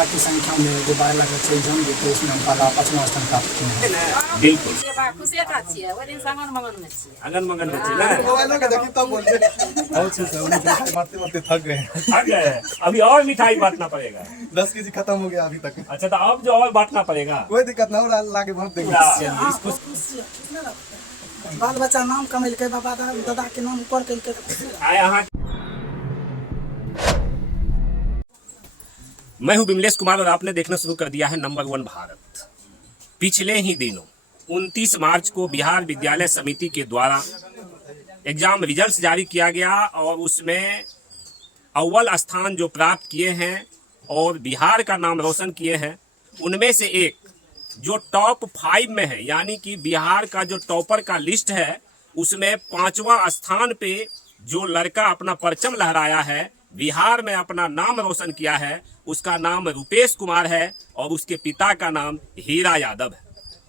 लाख की संख्या में जो 12 लाख बच्चे एग्जाम देते हैं उसमें हम पहला 5वां स्थान प्राप्त किए हैं। बिल्कुल आंगन मंगन बच्चे ना थक गए। अभी और मिठाई बांटना पड़ेगा। 10 केजी खत्म हो गया अभी तक। अच्छा तो अब जो और बांटना पड़ेगा कोई दिक्कत ना हो, लाके बांट देंगे। इसको बाल बच्चा नाम कमेल के बाबा दादा के नाम ऊपर के यहाँ मैं हूं बिमलेश कुमार और आपने देखना शुरू कर दिया है नंबर 1 भारत। पिछले ही दिनों 29 मार्च को बिहार विद्यालय समिति के द्वारा एग्जाम रिजल्ट्स जारी किया गया और उसमें अव्वल स्थान जो प्राप्त किए हैं और बिहार का नाम रोशन किए हैं, उनमें से एक जो टॉप 5 में है, यानी कि बिहार का जो टॉपर का लिस्ट है उसमें 5वां स्थान पे जो लड़का अपना परचम लहराया है, बिहार में अपना नाम रोशन किया है, उसका नाम रुपेश कुमार है और उसके पिता का नाम हीरा यादव है।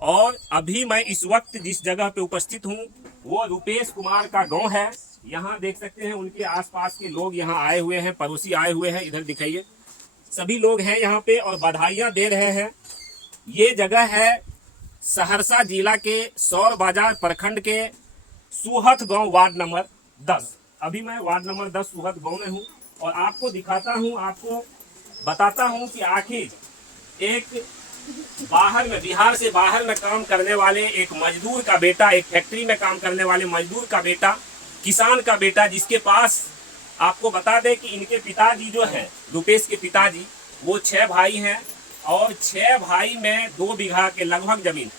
और अभी मैं इस वक्त जिस जगह पे उपस्थित हूँ वो रुपेश कुमार का गांव है। यहाँ देख सकते हैं उनके आसपास के लोग यहाँ आए हुए हैं, पड़ोसी आए हुए हैं, इधर दिखाइए, सभी लोग हैं यहाँ पे और बधाइयाँ दे रहे हैं। ये जगह है सहरसा जिला के सौर बाजार प्रखंड के सुहत गांव वार्ड नंबर 10। अभी मैं वार्ड नंबर 10 सुहत गांव में हूँ और आपको दिखाता हूँ, आपको बताता हूँ कि आखिर एक बाहर में, बिहार से बाहर में काम करने वाले एक मजदूर का बेटा, एक फैक्ट्री में काम करने वाले मजदूर का बेटा, किसान का बेटा, जिसके पास आपको बता दें कि इनके पिताजी जो है, रुपेश के पिताजी, वो 6 भाई हैं और 6 भाई में 2 बीघा के लगभग जमीन।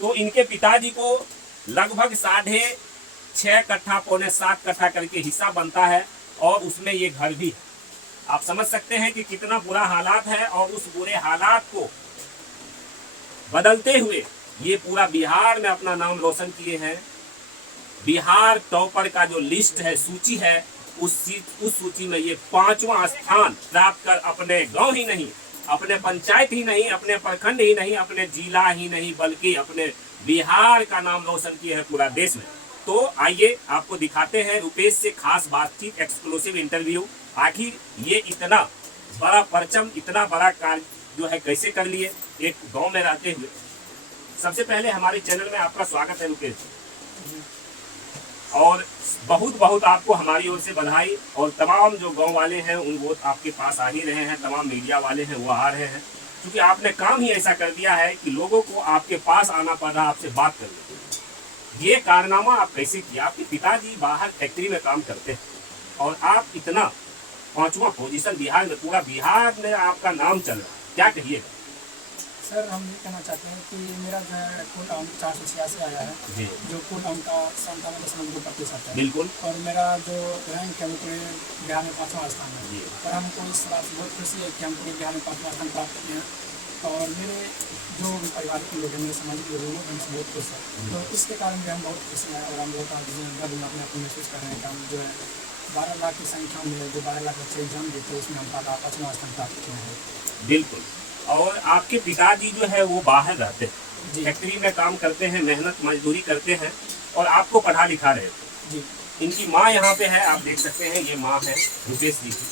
तो इनके पिताजी को लगभग 6.5 कट्ठा पौने 7 कट्ठा करके हिस्सा बनता है और उसमें ये घर भी है। आप समझ सकते हैं कि कितना बुरा हालात है और उस बुरे हालात को बदलते हुए ये पूरा बिहार में अपना नाम रोशन किए हैं। बिहार टॉपर का जो लिस्ट है, सूची है, उस सूची में ये 5वां स्थान प्राप्त कर अपने गांव ही नहीं, अपने पंचायत ही नहीं, अपने प्रखंड ही नहीं, अपने जिला ही नहीं, बल्कि अपने बिहार का नाम रोशन किए हैं पूरा देश में। तो आइए आपको दिखाते हैं रुपेश से खास बातचीत, एक्सक्लूसिव इंटरव्यू। आखिर ये इतना बड़ा परचम, इतना बड़ा कार्य जो है कैसे कर लिए एक गांव में रहते हुए। सबसे पहले हमारे चैनल में आपका स्वागत है रुपेश, और बहुत बहुत आपको हमारी ओर से बधाई। और तमाम जो गांव वाले हैं उन वो आपके पास आ ही रहे हैं, तमाम मीडिया वाले हैं वो आ रहे हैं, क्योंकि आपने काम ही ऐसा कर दिया है कि लोगों को आपके पास आना पड़ रहा, आपसे बात करने। ये कारनामा आप कैसे किया? आपके पिताजी बाहर फैक्ट्री में काम करते हैं और आप इतना 5वां पोजीशन बिहार में, पूरा बिहार में आपका नाम चल रहा है, क्या कहिएगा? सर हम ये कहना चाहते हैं कि मेरा जो है कुल अंक 486 आया है, जो कुल अंक का 97.2% है। बिल्कुल। और मेरा जो रैंक है वो पूरे बिहार में 5वां स्थान है और हमको इस बात से बहुत खुशी है कि हम पूरे बिहार में 5वां स्थान प्राप्त किए हैं। और मेरे जो परिवार के लोग हैं, मेरे समाज के लोग हैं, हमसे बहुत खुश है। तो इसके कारण भी हम बहुत खुश हैं और हम बहुत गर्व अपने आप महसूस कर रहे हैं कि हम जो है 12 लाख की संख्या में जो 12 लाख बच्चे एग्जाम देते हैं उसमें हम 5वां स्थान प्राप्त किए हैं। बिल्कुल। और आपके पिताजी जो है वो बाहर रहते हैं, फैक्ट्री में काम करते हैं, मेहनत मजदूरी करते हैं और आपको पढ़ा लिखा रहे थे जी। इनकी माँ यहाँ पे है, आप देख सकते हैं, ये माँ है रुपेश जी की।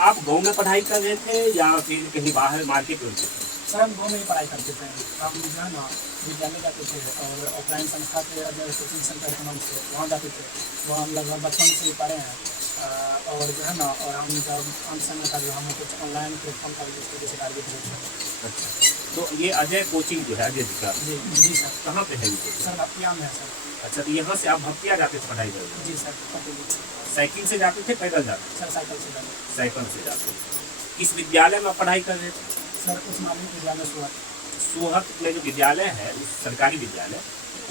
आप गांव में पढ़ाई कर रहे थे या फिर कहीं बाहर मार्केट में? सर हम गाँव में ही पढ़ाई करते थे। हम जो है ना विद्यालय जाते थे और ऑफलाइन संस्था के अजय कोचिंग सेंटर के नाम से वहाँ जाते थे। वो हम लगभग बचपन से ही पढ़े हैं और जो है ना, और हम जब हम समय का जो हम कुछ ऑनलाइन प्लेटफॉर्म का यूज करके टारगेट है। अच्छा, तो ये अजय कोचिंग जो है, अजय जी जी जी सर। कहाँ पे है ये? सर भक्तिया में है सर। अच्छा, तो यहाँ से आप भक्तिया जाते थे पढ़ाई करने? जी सर। साइकिल से जाते थे, पैदल जाते थे? सर साइकिल से जाते। साइकिल से जाते थे। किस विद्यालय में पढ़ाई कर रहे थे? सर उच्च माध्यमिक विद्यालय सुहत। सुहत में जो विद्यालय है, सरकारी विद्यालय,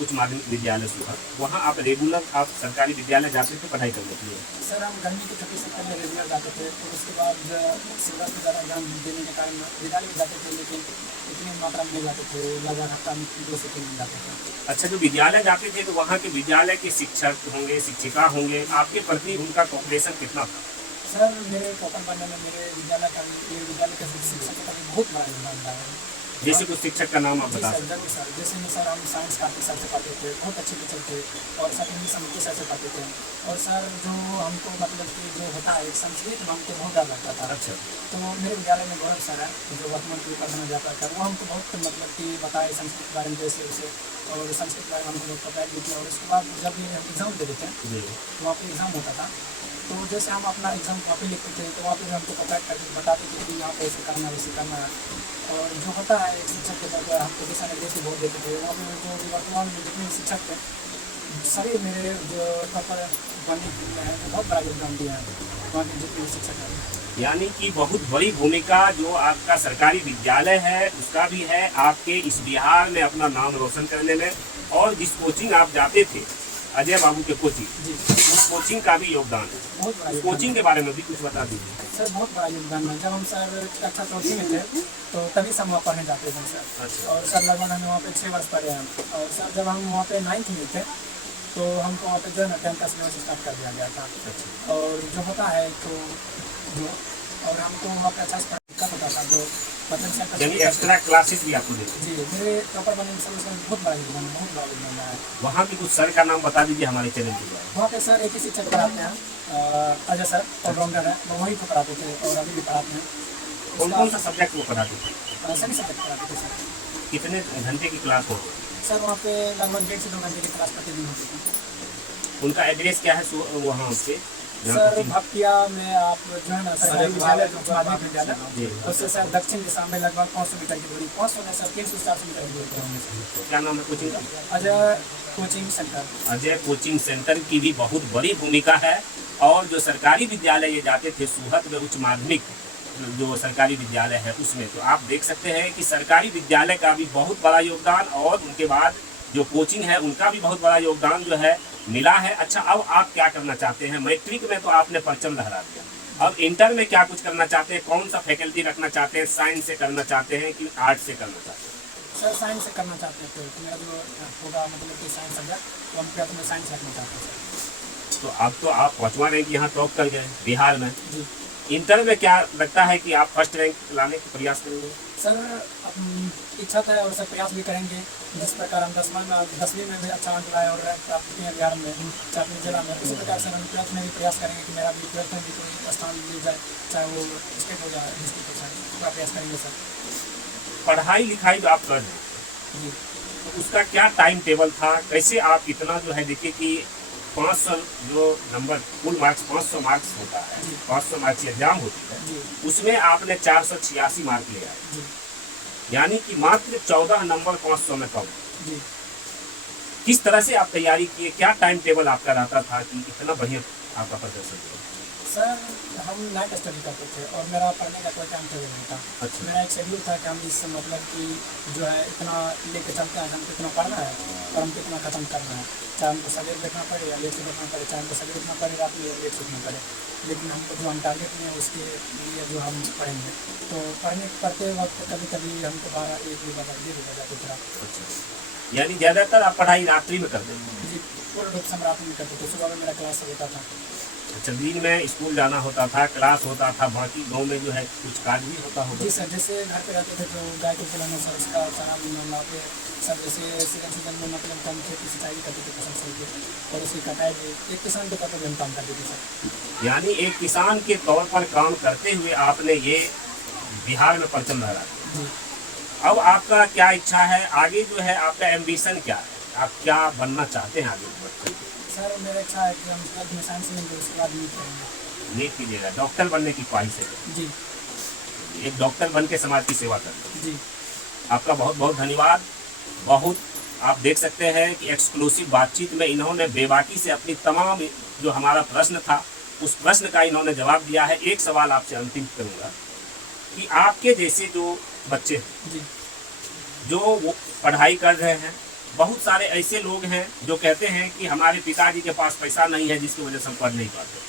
उच्च माध्यमिक विद्यालय सुहत, वहाँ आप रेगुलर आप सरकारी विद्यालय जाते थे पढ़ाई करने के लिए? सर हम गर्मी की छुट्टी से पहले रेगुलर जाते थे, तो उसके बाद सिलेबस में ज़्यादा एग्जाम देने के कारण विद्यालय में जाते थे, लेकिन इतनी मात्रा में नहीं जाते थे, लगभग हफ्ता में 2 से 3 दिन जाते थे। अच्छा, जो विद्यालय जाते थे तो वहाँ के विद्यालय के शिक्षक होंगे, शिक्षिका होंगे, आपके प्रति उनका कॉपरेशन कितना था? सर मेरे टॉपर बनने में मेरे विद्यालय के शिक्षक का भी बहुत बड़ा योगदान रहा है। जैसे कुछ शिक्षक का नाम आप जी बता सर, सकते जरूर सर। जैसे में सर हम साइंस काफ़ी सर से पढ़ते थे, बहुत अच्छे टीचर थे। और सर इंग्लिश हम सर से पढ़ते थे। और सर जो हमको मतलब कि जो होता है संस्कृत में हमको बहुत डर लगता था। हैं? अच्छा। तो मेरे विद्यालय में गौरव सर है, जो वर्तमान के प्रधानाध्यापक है, वो हमको बहुत मतलब कि बताए संस्कृत के बारे में जैसे वैसे। और संस्कृत के बारे में हमको बहुत पता भी थी। और उसके बाद जब भी हम एग्ज़ाम देते थे, जी। तो वहाँ पे एग्ज़ाम होता था, तो जैसे हम अपना एग्ज़ाम कॉपी लिखते थे, तो वहाँ पे हमको पता करके बताते थे कि यहाँ पे ऐसे करना है, वैसे करना है। और जो होता है एक शिक्षक के तौर पर हमको दिशा निर्देश भी बहुत देते थे। वहाँ पे जो वर्तमान में जितने भी शिक्षक थे, सभी मेरे जो टॉपर बनने में है, बहुत बड़ा योगदान दिया है वहाँ के जितने भी शिक्षक हैं। यानी कि बहुत बड़ी भूमिका जो आपका सरकारी विद्यालय है उसका भी है आपके इस बिहार में अपना नाम रोशन करने में। और जिस कोचिंग आप जाते थे, अजय बाबू के कोचिंग, जी, उस कोचिंग का भी योगदान है। बहुत बड़ा उस योगदान कोचिंग के बारे में भी कुछ बता दीजिए। सर, बहुत बड़ा योगदान है। जब हम सर कक्षा चौथी में थे, तो तभी से हम वहाँ पढ़ने जाते थे सर। अच्छा। और सर लगभग हमें वहाँ पे 6 वर्ष पढ़े हैं। और सर जब हम वहाँ पे 9th में थे, तो हमको वहाँ पे जो है ना 10th का सिलेबस स्टार्ट कर दिया गया था। अच्छा। और जो होता है तो जो और हमको वहाँ पे अच्छा से पढ़ने का होता था, जो मतलब सर यानी एक्स्ट्रा क्लासेस भी आपको देते जी, मेरे टॉपर बनने में सर उसका बहुत बड़ा योगदान है, बहुत बड़ा योगदान है। हैं। वहाँ भी कुछ सर का नाम बता दीजिए हमारे चैनल के द्वारा। वहाँ पे सर एक ही शिक्षक पढ़ाते हैं, अजय सर, ऑलराउंडर है, वो वहीं पर पढ़ाते थे और अभी भी पढ़ाते हैं। कौन कौन सा सब्जेक्ट वो पढ़ाते थे? सभी सब्जेक्ट पढ़ाते थे सर। कितने घंटे की क्लास हो? सर वहाँ पे लगभग 1.5 से 2 घंटे की क्लास प्रतिदिन होती थी। उनका एड्रेस क्या है वहाँ पे? सर भपटिया में आप जो है ना सरकारी विद्यालय, जो माध्यमिक विद्यालय, जी। उससे सर दक्षिण दिशा में लगभग 500 मीटर की दूरी, 500 में सर 300-400 मीटर की दूरी पर होंगे सर। क्या नाम है कोचिंग का? Ajay coaching centre. Ajay coaching centre की भी बहुत बड़ी भूमिका है। और जो सरकारी विद्यालय ये जाते थे सूहत में, उच्च माध्यमिक जो सरकारी विद्यालय है उसमें, तो आप देख सकते हैं कि सरकारी विद्यालय का भी बहुत बड़ा योगदान और उनके बाद जो कोचिंग है उनका भी बहुत बड़ा योगदान जो है मिला है। अच्छा, अब आप क्या करना चाहते हैं? मैट्रिक में तो आपने परचम लहरा दिया, अब इंटर में क्या कुछ करना चाहते हैं? कौन सा फैकल्टी रखना चाहते हैं? साइंस से करना चाहते हैं कि आर्ट से करना चाहते हैं? सर साइंस से करना चाहते हैं, तो मेरा जो होगा मतलब कि साइंस सब्जेक्ट, तो हम क्या मैं साइंस रखना चाहते हैं सर। तो अब तो आप 5वां रैंक यहाँ टॉप कर गए बिहार में। जी इंटर में क्या लगता है कि आप फर्स्ट रैंक लाने का प्रयास करेंगे? सर, इच्छा है और सर प्रयास भी करेंगे। जिस प्रकार हम 10वीं में भी अच्छा अंक लाए और रैंक प्राप्त किए हैं बिहार में, चाहे अपने जिला में, उसी प्रकार से हम 12th में भी प्रयास करेंगे कि मेरा भी 12th में भी कोई स्थान मिल जाए, चाहे वो स्टेट हो जाए, डिस्ट्रिक्ट हो जाए, पूरा प्रयास करेंगे सर। पढ़ाई लिखाई जो आप कर रहे हैं, जी तो उसका क्या टाइम टेबल था? कैसे आप इतना जो है, देखिए कि 500 जो नंबर कुल मार्क्स 500 मार्क्स होता है, जी। 500 मार्क्स की एग्जाम होती है, जी उसमें आपने 486 मार्क ले आए, जी यानी कि मात्र 14 नंबर 500 में कम। जी किस तरह से आप तैयारी किए? क्या टाइम टेबल आपका रहता था कि इतना बढ़िया आपका प्रदर्शन हुआ? सर, हम नाइट स्टडी करते थे और मेरा पढ़ने का कोई टाइम टेबल नहीं था। अच्छा। मेरा एक शेड्यूल था कि हम इस मतलब कि जो है इतना लेके चलते हैं, हमको इतना पढ़ना है और हमको इतना खत्म करना है, चाहे हमको सवेरे देखना पड़े या लेट से देखना पड़े, चाहे हमको सवेरे उठना पड़े, रात में लेट से उठना पड़े, लेकिन हमको जो हम टारगेट में है उसके लिए जो हम पढ़ेंगे। तो पढ़ते वक्त कभी कभी हमको 12-1 भी बजा जाते थे। अच्छा, यानी ज़्यादातर आप पढ़ाई रात्रि में करते हैं? जी, पूर्ण रूप से हम रात में करते थे। सुबह में मेरा क्लास होता था। अच्छा, दिन में स्कूल जाना होता था, क्लास होता था, बाकी गांव में जो है कुछ कार्य भी होता होगा? जी सर, जैसे घर पे रहते थे तो गाय को खिलाना सर, उसका चारा बनाना पे सर, जैसे सीजन में मतलब हम खेती सिंचाई करते थे फसल सही के, और उसकी कटाई भी एक किसान के तौर पर हम काम करते थे सर। यानी एक किसान के तौर पर काम करते हुए आपने ये बिहार में परचम लहरा दिया। जी अब आपका क्या इच्छा है आगे? जो है आपका एम्बिशन क्या है? आप क्या बनना चाहते हैं आगे बढ़कर? सर, मेरा इच्छा है कि हम ट्वेल्थ में साइंस लेंगे, उसके बाद नीट करेंगे। नीट कीजिएगा, डॉक्टर बनने की ख्वाहिश है? जी एक डॉक्टर बन के समाज की सेवा करते। जी आपका बहुत बहुत धन्यवाद। बहुत आप देख सकते हैं कि एक्सक्लूसिव बातचीत में इन्होंने बेबाकी से अपनी तमाम जो हमारा प्रश्न था उस प्रश्न का इन्होंने जवाब दिया है। एक सवाल आपसे अंतिम करूँगा कि आपके जैसे जो बच्चे हैं, जी जो वो पढ़ाई कर रहे हैं, बहुत सारे ऐसे लोग हैं जो कहते हैं कि हमारे पिताजी के पास पैसा नहीं है जिसकी वजह से हम पढ़ नहीं पाते,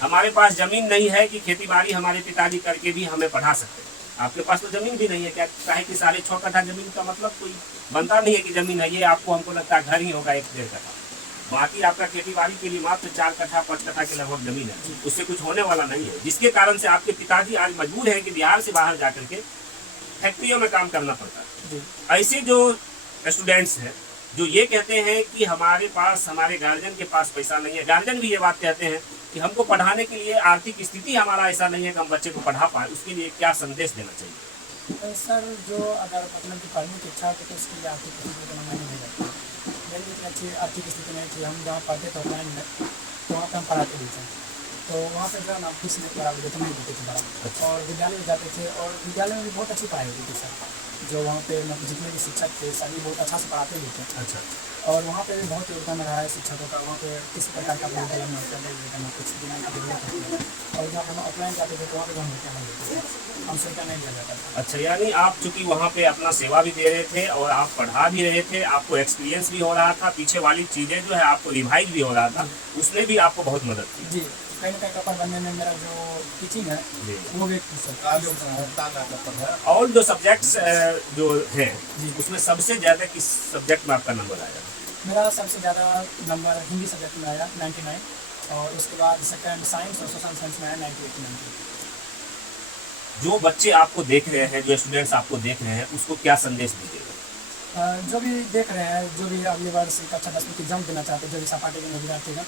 हमारे पास ज़मीन नहीं है कि खेती बाड़ी हमारे पिताजी करके भी हमें पढ़ा सकते हैं। आपके पास तो ज़मीन भी नहीं है, क्या काहे कि 6.5 कट्ठा ज़मीन का मतलब कोई बनता नहीं है कि ज़मीन है, ये आपको हमको लगता है घर ही होगा 1-1.5 कट्ठा, बाकी आपका खेती बाड़ी के लिए मात्र 4 कट्ठा 5 कट्ठा के लगभग ज़मीन है, उससे कुछ होने वाला नहीं है, जिसके कारण से आपके पिताजी आज मजबूर हैं कि बिहार से बाहर जा करके फैक्ट्रियों में काम करना पड़ता है। जी ऐसे जो स्टूडेंट्स हैं जो ये कहते हैं कि हमारे पास, हमारे गार्जियन के पास पैसा नहीं है, गार्जियन भी ये बात कहते हैं कि हमको पढ़ाने के लिए आर्थिक स्थिति हमारा ऐसा नहीं है कि हम बच्चे को पढ़ा पाए, उसके लिए क्या संदेश देना चाहिए? सर, जो अगर मतलब कि पढ़ने की इच्छा होती है तो उसके लिए आर्थिक स्थिति को मायने नहीं रखता। मेरी इतनी अच्छी आर्थिक स्थिति नहीं थी, हम जहाँ पढ़ते थे ऑफलाइन में तो वहाँ पे हम पढ़ाते भी थे, तो वहाँ पे जो है ना फीस नहीं पढ़ा देते, नहीं देते थे बड़ा। और विद्यालय में जाते थे और विद्यालय में भी बहुत अच्छी पढ़ाई होती थी सर। जो वहाँ पे मतलब जितने भी शिक्षक थे सभी बहुत अच्छा से पढ़ाते भी थे। अच्छा, और वहाँ पे भी बहुत योगदान रहा है शिक्षकों का। वहाँ पे किसी प्रकार का विद्यालय में कुछ देने की जरूरत होती है। और जब हम ऑफलाइन जाते थे तो वहाँ पे हम रुपया नहीं देते थे, हमसे रुपया नहीं लिया जाता था। अच्छा, यानी आप चूंकि वहाँ पे अपना सेवा भी दे रहे थे और आप पढ़ा भी रहे थे, आपको एक्सपीरियंस भी हो रहा था, पीछे वाली चीज़ें जो है आपको रिवाइज भी हो रहा था, उसने भी आपको बहुत मदद की। जी, कहीं ना कहीं कपड़ बनने में मेरा जो टीचिंग है वो भी और जो सब्जेक्ट्स जो हैं उसमें सबसे ज़्यादा किस सब्जेक्ट में आपका नंबर आया? मेरा सबसे ज़्यादा नंबर हिंदी सब्जेक्ट में आया 99, और उसके बाद सेकंड साइंस और सोशल साइंस में आया 98। जो बच्चे आपको देख रहे हैं, जो स्टूडेंट्स आपको देख रहे हैं, उसको क्या संदेश दीजिएगा? जो भी देख रहे हैं, जो भी अगली बार से कक्षा 10 की एग्जाम देना चाहते हैं, जो भी सपाटे के विद्यार्थी हैं,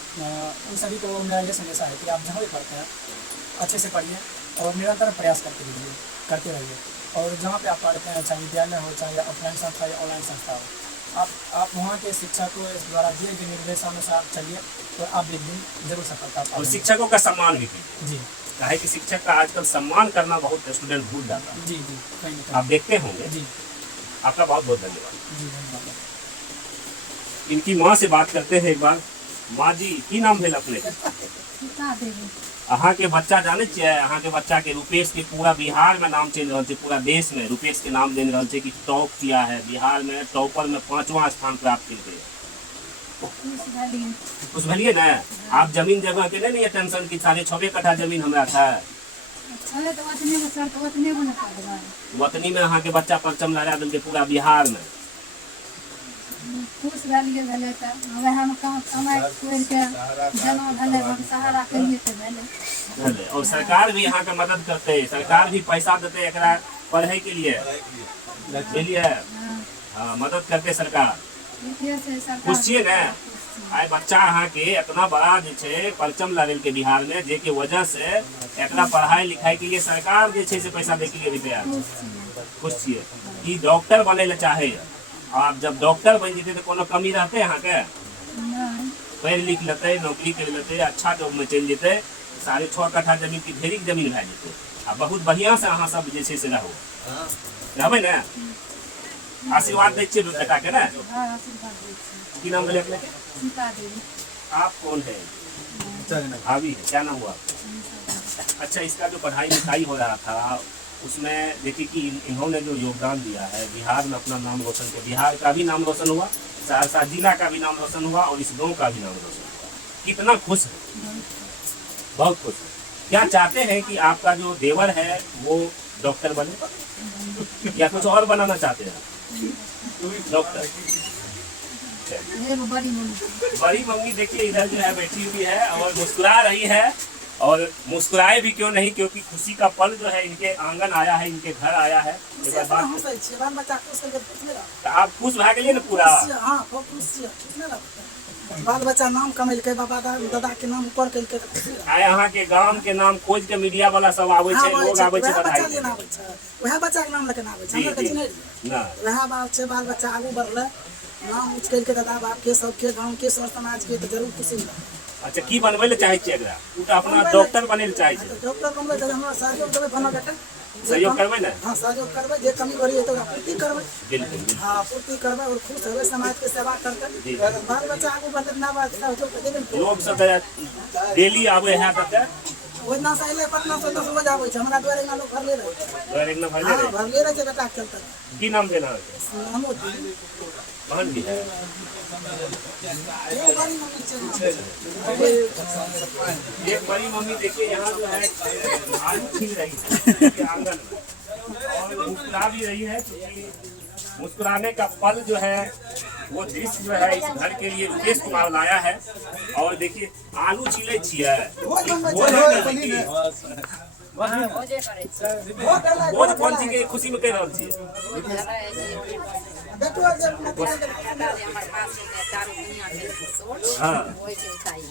उन सभी को मेरा ये संदेश है कि आप जहाँ भी पढ़ते हैं अच्छे से पढ़िए और निरंतर प्रयास करते रहिए। और जहाँ पे आप पढ़ते हैं, चाहे विद्यालय हो, चाहे ऑफलाइन संस्था या ऑनलाइन संस्था हो, आप वहाँ के शिक्षक को द्वारा दिए गए निर्देशानुसार चलिए तो आप एक दिन जरूर सफलता पाएंगे। और शिक्षकों का सम्मान भी कीजिए। जी, काहे कि शिक्षक का आजकल सम्मान करना बहुत स्टूडेंट भूल जाता है। जी जी, कहीं ना आप देखते होंगे। जी आपका बहुत बहुत धन्यवाद। जी, धन्यवाद। इनकी माँ से बात करते हैं एक बार। माँ जी, की नाम भेल अपने? अहाँ के बच्चा जाने छियै, अहाँ के बच्चा के रूपेश के पूरा बिहार में नाम चल रहा है, पूरा देश में रूपेश के नाम दे रहा है कि टॉप किया है, बिहार में टॉपर में 5वां स्थान प्राप्त किए। कुछ भलिए ना, आप जमीन जगह के नहीं टेंशन की 6.5 कट्ठा जमीन हमारा था, वतनी में अहाँ के बच्चा परचम लगा दिल पूरा बिहार में। खुश भेलिए भेले त वएह में काम कमाई कर के जना भेले सहारा करिए त भेले। और सरकार भी यहाँ के मदद करते है, सरकार भी पैसा देते एकरा पढ़े के लिए हाँ, मदद करते सरकार। खुश छिए ना? आइ बच्चा अहाँ के इतना बड़ा जे छे परचम लागल के बिहार में, जे के वजह से एकरा पढ़ाई लिखाई के लिए सरकार जे छे से पैसा दे के लिए भी तैयार है। खुश छिए? ई डॉक्टर बने ला चाहे, आप जब डॉक्टर बन जेते तो कोनो कमी रहते यहाँ के? पढ़ लिख लेते, नौकरी कर लेते, अच्छा जॉब में चल जेते, 6.5 कट्ठा जमीन की ढेरी जमीन भए जेते, आ बहुत बढ़िया से अहाँ सब जे छे से रहबै ना। आशीर्वाद दै छियै बेटा के ना। की नाम भेलै अपने? सीता देवी। आप कौन है? भाभी है। क्या नाम हुआ आपका? अच्छा, इसका जो पढ़ाई लिखाई हो रहा था उसमें देखिए कि इन्होंने जो योगदान दिया है, बिहार में अपना नाम रोशन किया, बिहार का भी नाम रोशन हुआ, सहरसा जिला का भी नाम रोशन हुआ और इस गाँव का भी नाम रोशन हुआ। कितना खुश है? बहुत खुश है। क्या चाहते हैं कि आपका जो देवर है वो डॉक्टर बने या कुछ और बनाना चाहते हैं? डॉक्टर। बड़ी मम्मी देखिए इधर जो है बैठी हुई है और मुस्कुरा रही है, और मुस्कुराए भी क्यों नहीं, क्योंकि खुशी का पल जो है इनके आंगन आया है, इनके घर आया है। तो आप खुश भा गए ना पूरा? बाल बच्चा नाम कमेलकै, बाबा दादा के नाम ऊपर केलकै। आए अहाँ के गांव के नाम खोज के मीडिया वाला सब आबै छै, लोग आबै छै बधाई बच्चा लेना आबै छै, वएह बच्चा के नाम लेके आबै छै। हमरा के चिन्है रहियै ना, वएह बात छै। बाल बच्चा आगू बढ़ले, नाम उच केलकै, दादा बाप के, सबके गांव के, सर समाज के, तो जरूर खुशी मिलत। अच्छा, की बनबै ले चाहे छियै एकरा? उ त अपना डॉक्टर बनै ले चाहे छै। डॉक्टर बनबै त हमरा सहयोग देबै, बना बेटा सहयोग करबै ना? हां, सहयोग करबै, जे कमी भरी है तो पूर्ति करबै। बिल्कुल बिल्कुल। हां, पूर्ति करबै और खुश हेबै, समाज के सेवा करबै। बाल बच्चा आगू बढ़ले ना, बात सहयोग देबै। लोग सब डेली आबै है तते ओइना से एले पटना से 10 बजे आबै छै, हमरा द्वारे ना लोग भरले रहै छै। घर एक ना भरले रहे। भरले रहै छै बेटा के चलते। की नाम देना है? हमो बहन भी है। ये बड़ी मम्मी छै। एक बड़ी मम्मी देखिए यहाँ जो है आलू छील रही है के आंगन में, और मुस्कुरा भी रही है, क्योंकि मुस्कुराने का पल जो है वो दृश्य जो है इस घर के लिए रुपेश कुमार लाया है। और देखिए आलू छीले छिए, भोजे करे छी भोज कौन चीज के खुशी में कह रहल छियै? बेटो जे हमर पास में चारू दुनिया के हाँ ओइ के उठाई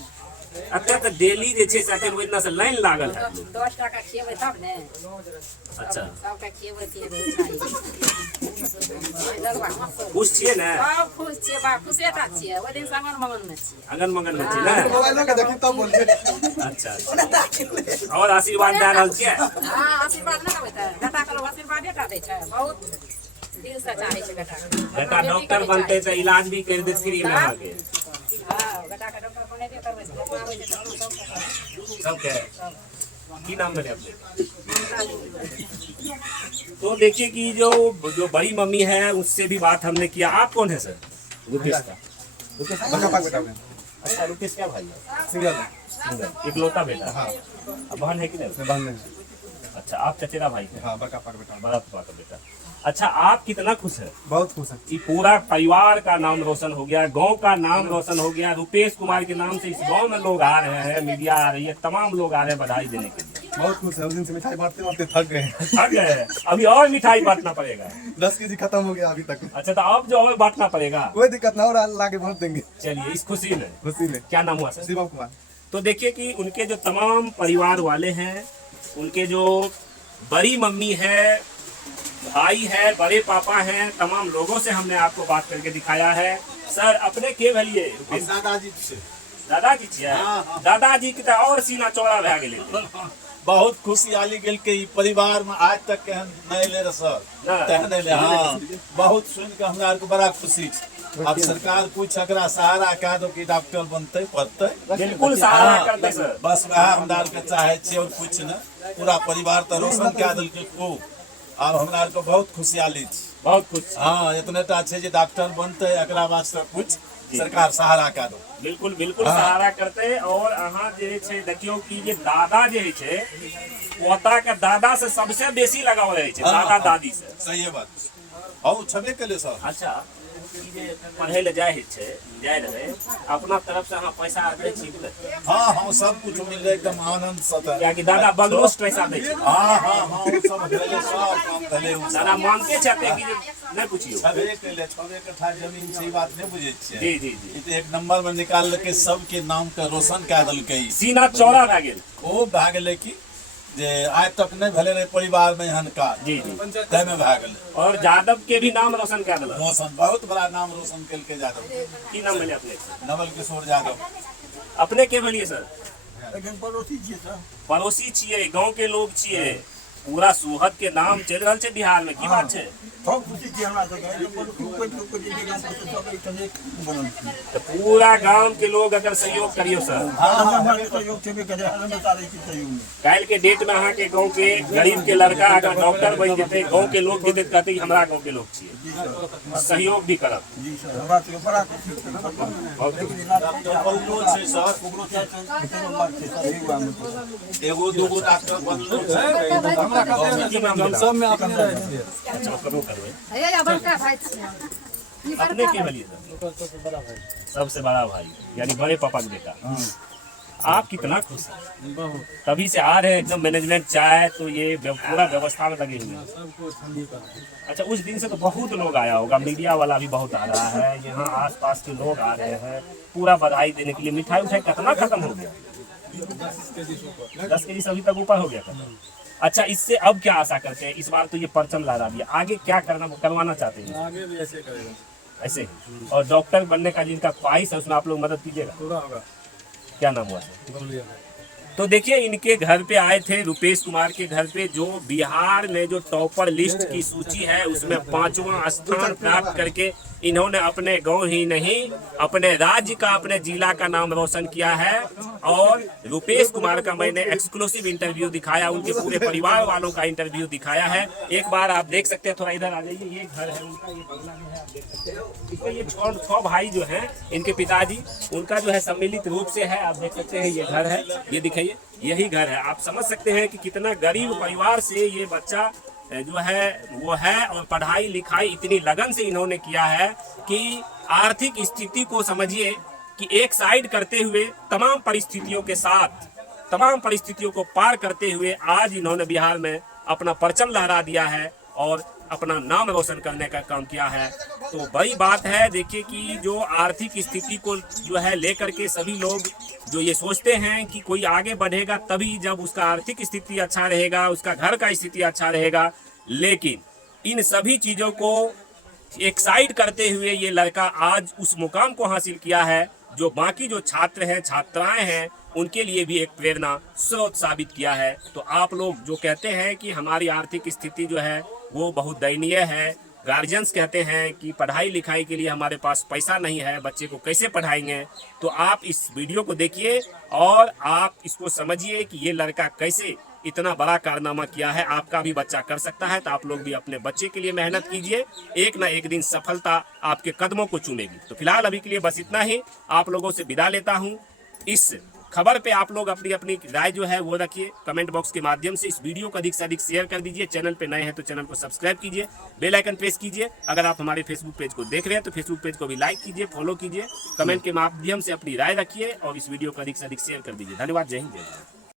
अतः तो डेली जे छै से आखिर ओइतना से लाइन लागल है। 10 टाका खियेबै तब ने अच्छा सबके खियेबै तियेबै उठाई लगवा मत खुश छियै ने? सब खुश छियै बा खुशेटा छियै ओइ दिन संगन मगन में छियै अगन मगन में छियै ने? मोबाइल के देखी तब बोलिए। अच्छा अच्छा। और आशीर्वाद दे रहल छियै? हां आशीर्वाद ना होय त बेटा के लोग आशीर्वादे टा दै छै बहुत दिल से चाहे छै बेटा के बेटा डॉक्टर बनते तो इलाज भी कर देत फ्री में आगे। हां बेटा के डॉक्टर बनेबे करबै त आबै छै सब सबके की नाम है अपने? तो देखिए कि जो बड़ी मम्मी है उससे भी बात हमने किया। आप कौन है सर? रुपेश का। रुपेश बका पाक बेटा में अच्छा रुपेश क्या भाई है? सिंगल इकलौता बेटा। हाँ अब बहन है कि नहीं? बहन नहीं। अच्छा आप चचेरा भाई है? हाँ बका पाक बेटा। बड़ा पापा का बेटा। अच्छा आप कितना खुश है? बहुत खुश है। ये पूरा परिवार का नाम रोशन हो गया, गांव का नाम रोशन हो गया। रुपेश कुमार के नाम से इस गांव में लोग आ रहे हैं, मीडिया आ रही है, तमाम लोग आ रहे हैं बधाई देने के लिए। बहुत खुश है। उस दिन से मिठाई बांटते बांटते थक गए। थक गए हैं, अभी और मिठाई बांटना पड़ेगा। 10 केजी खत्म हो गया अभी तक। अच्छा तो अब जो और बांटना पड़ेगा। कोई दिक्कत ना, और लाके बांट देंगे चलिए इस खुशी में। खुशी में। क्या नाम हुआ सर? शिवम कुमार। तो देखिए कि उनके जो तमाम परिवार वाले हैं, उनके जो बड़ी मम्मी है, भाई है, बड़े पापा हैं, तमाम लोगों से हमने आपको बात करके दिखाया है। सर अपने के भलिए दादाजी से दादाजी छियै? दादाजी के तो और सीना चौड़ा भए गेलै। बहुत खुशी आली गेल के ई परिवार में आज तक केहन नहीं ले रहे सर नहीं। तेहन ले। हाँ बहुत सुन के हमरा आर के बड़ा खुशी छै। अब सरकार कुछ एकरा सहारा कह दो कि डॉक्टर बनते पढ़ते। बिल्कुल सहारा करते सर। बस वह हमरा आर के चाहे छियै और कुछ न। पूरा परिवार तो रोशन कह दिल के खूब। अब हमरा आर के बहुत खुशहाली छै। बहुत कुछ। हाँ इतने टा छै जे डॉक्टर बनते एकरा वास्ते कुछ सरकार सहारा कह दो। बिल्कुल बिल्कुल सहारा करते। और अहाँ जे छै देखियो कि जे दादा जे छै पोता के दादा से सबसे बेसी लगाव रहे छै, दादा दादी से। सही बात और छबे केले सर। अच्छा ई जे पढ़े ले जाय रहे अपना तरफ से अहाँ पैसा दे छी? हाँ हाँ सब कुछ मिले एकदम आनंद से। क्या कि दादा बगलो से पैसा दे छै? हाँ हाँ हाँ वो सब भेले सब काम भेले। दादा मांगते छते कि नहीं पूछियो? छबे केले 6 कट्ठा जमीन छै, ई बात नहीं बुझे छियै? जी जी जी। ई तो एक नंबर में निकाल के सबके नाम के रोशन कह देलकै। सीना चौड़ा भए गेल। ओ भए गेलै कि जे आज तक नहीं भेले रहे परिवार में एहन काज। जी जी। तै में भए गेलै। और यादव के भी नाम रोशन कर दिलक। रोशन बहुत बड़ा नाम रोशन केलकै यादव। की नाम भेलै अपने? नवल किशोर यादव। अपने के भेलिए सर? पड़ोसी छियै सर। पड़ोसी छियै, गांव के लोग छियै। पूरा सुहद के नाम चल रहा है बिहार में, की बात है? बहुत खुशी छी हमरा तो पूरा गांव के लोग अगर सहयोग करियो सर, कल के डेट में अहाँ के गांव के गरीब के लड़का अगर डॉक्टर बन जेते, गांव के लोग जेते कहते हमरा गांव के लोग छियै, सहयोग भी करब। एगो दूगो डॉक्टर बनलो छै। सब में अपने अच्छा करो करवे। हे बड़का भाई छियै। अपने के भलिए सर? सबसे बड़ा भाई यानी बड़े पापा के बेटा। आप कितना खुश हैं? तभी से आ रहे हैं एकदम मैनेजमेंट चाहे तो ये पूरा व्यवस्था में लगे हुए हैं। अच्छा उस दिन से तो बहुत लोग आया होगा, मीडिया वाला भी बहुत आ रहा है, यहाँ आसपास के लोग आ रहे हैं पूरा बधाई देने के लिए। मिठाई उठाई कितना खत्म हो गया? 10 केजी से अभी तक ऊपर हो गया था। अच्छा इससे अब क्या आशा करते हैं? इस बार तो ये परचम लहरा दिया, आगे क्या करवाना चाहते हैं? आगे भी ऐसे करेगा ऐसे ही। और डॉक्टर बनने का जिनका ख्वाहिश है उसमें आप लोग मदद कीजिएगा। पूरा होगा। क्या नाम हुआ सर? तो देखिए इनके घर पे आए थे, रुपेश कुमार के घर पे, जो बिहार में जो टॉपर लिस्ट की सूची है उसमें 5वां स्थान प्राप्त करके इन्होंने अपने गांव ही नहीं अपने राज्य का, अपने जिला का नाम रोशन किया है। और रुपेश कुमार का मैंने एक्सक्लूसिव इंटरव्यू दिखाया, उनके पूरे परिवार वालों का इंटरव्यू दिखाया है। एक बार आप देख सकते हैं, थोड़ा इधर आ जाइए, ये घर है उनका, ये बंगला जो है आप देख सकते हैं। इसमें ये 6 भाई जो हैं, इनके पिताजी, उनका जो है सम्मिलित रूप से है, आप देख सकते हैं ये घर है, ये दिखाइए यही घर है। आप समझ सकते हैं कि कितना गरीब परिवार से ये बच्चा जो है वो है, और पढ़ाई लिखाई इतनी लगन से इन्होंने किया है कि आर्थिक स्थिति को समझिए कि एक साइड करते हुए तमाम परिस्थितियों के साथ तमाम परिस्थितियों को पार करते हुए आज इन्होंने बिहार में अपना परचम लहरा दिया है और अपना नाम रोशन करने का काम किया है। तो बड़ी बात है, देखिए कि जो आर्थिक स्थिति को जो है लेकर के सभी लोग जो ये सोचते हैं कि कोई आगे बढ़ेगा तभी जब उसका आर्थिक स्थिति अच्छा रहेगा, उसका घर का स्थिति अच्छा रहेगा, लेकिन इन सभी चीज़ों को एक साइड करते हुए ये लड़का आज उस मुकाम को हासिल किया है जो बाकी जो छात्र हैं, छात्राएं हैं, उनके लिए भी एक प्रेरणा स्रोत साबित किया है। तो आप लोग जो कहते हैं कि हमारी आर्थिक स्थिति जो है वो बहुत दयनीय है, गार्जियंस कहते हैं कि पढ़ाई लिखाई के लिए हमारे पास पैसा नहीं है, बच्चे को कैसे पढ़ाएंगे, तो आप इस वीडियो को देखिए और आप इसको समझिए कि ये लड़का कैसे इतना बड़ा कारनामा किया है। आपका भी बच्चा कर सकता है, तो आप लोग भी अपने बच्चे के लिए मेहनत कीजिए, एक ना एक दिन सफलता आपके कदमों को चूमेगी। तो फिलहाल अभी के लिए बस इतना ही, आप लोगों से विदा लेता हूँ। इस खबर पे आप लोग अपनी अपनी राय जो है वो रखिए कमेंट बॉक्स के माध्यम से। इस वीडियो को अधिक से अधिक शेयर कर दीजिए। चैनल पे नए हैं तो चैनल को सब्सक्राइब कीजिए, बेल आइकन प्रेस कीजिए। अगर आप हमारे फेसबुक पेज को देख रहे हैं तो फेसबुक पेज को भी लाइक कीजिए, फॉलो कीजिए, कमेंट के माध्यम से अपनी राय रखिए और इस वीडियो को अधिक से अधिक शेयर कर दीजिए। धन्यवाद। जय हिंद, जय भारत।